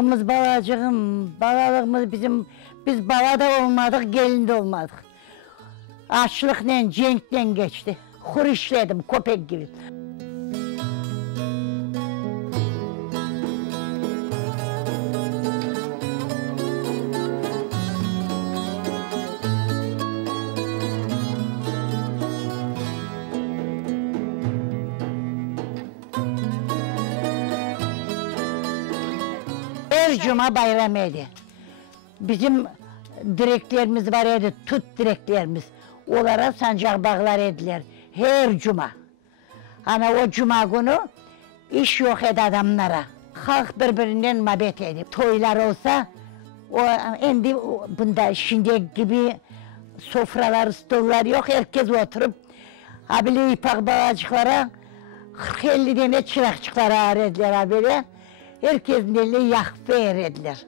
Balalığımız balacığım, balalığımız biz bala da olmadık, gelin de olmadık. Açlıkla, cenkle geçti. Kur işledim, köpek gibi. Her cuma bayram idi. Bizim direklerimiz var idi, tut direklerimiz. Onlara sancak bağlar ediler her cuma. Hani o cuma günü iş yok edi adamlara. Halk birbirinden mabet edip toylar olsa o endi bunda şimdi gibi sofralar, stollar yok. Herkes oturup abile ipak bağacıklara 40-50 tane çırakçıklara arediler abile. Herkesin eline yakıp verirdiler.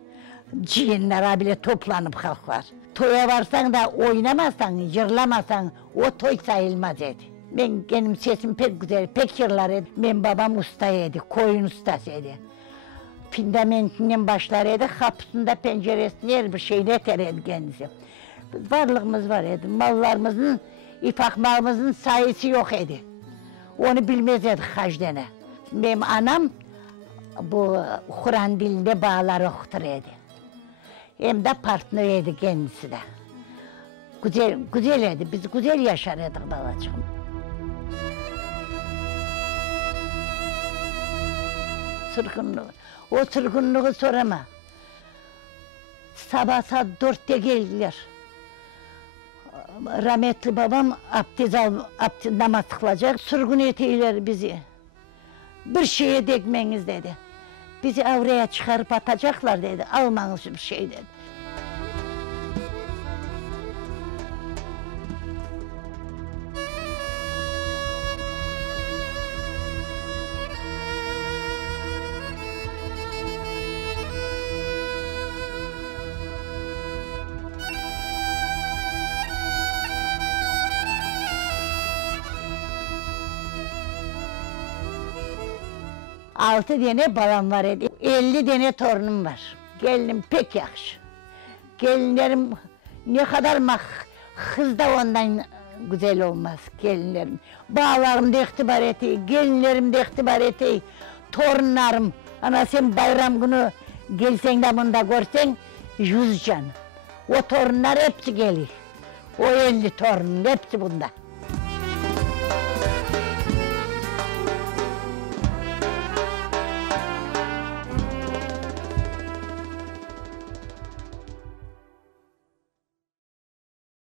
Ciğinler abile toplanıp halklar. Toya varsan da oynamazsan, yırlamasan o toy sayılmaz dedi. Ben benim sesim pek güzel, pek yırlar idi. Benim babam ustaydı, koyun ustasıydı. Fundamentinden başlarıydı, kapısında penceresinde her bir şeyle teredi kendisi. Varlığımız var idi, mallarımızın, ifak malımızın sayısı yok idi. Onu bilmez idik kaç tane. Benim anam bu Kur'an dilinde bağlar okuturdu. Hem de partneriydi kendisi de. Güzel idi, biz güzel yaşardık babacığım. Sırgınlığı, o sırgınlığı sorama. Sabah saat 4'te geldiler. Rahmetli babam abdest namaz kılacak, sürgün ettiler bizi. Bir şeye dekmeniz dedi. Bizi avraya çıkarıp atacaklar dedi, almanız bir şey dedi. Altı tane balam var idi, 50 tane torunum var. Gelinim pek yakış. Gelinlerim ne kadar kız da ondan güzel olmaz gelinlerim. Bağlarım da iktibar etti, gelinlerim de iktibar etti, torunlarım. Ana sen bayram günü gelsen de bunda görsen 100 can. O torunlar hepsi gelir. O 50 torunun hepsi bunda.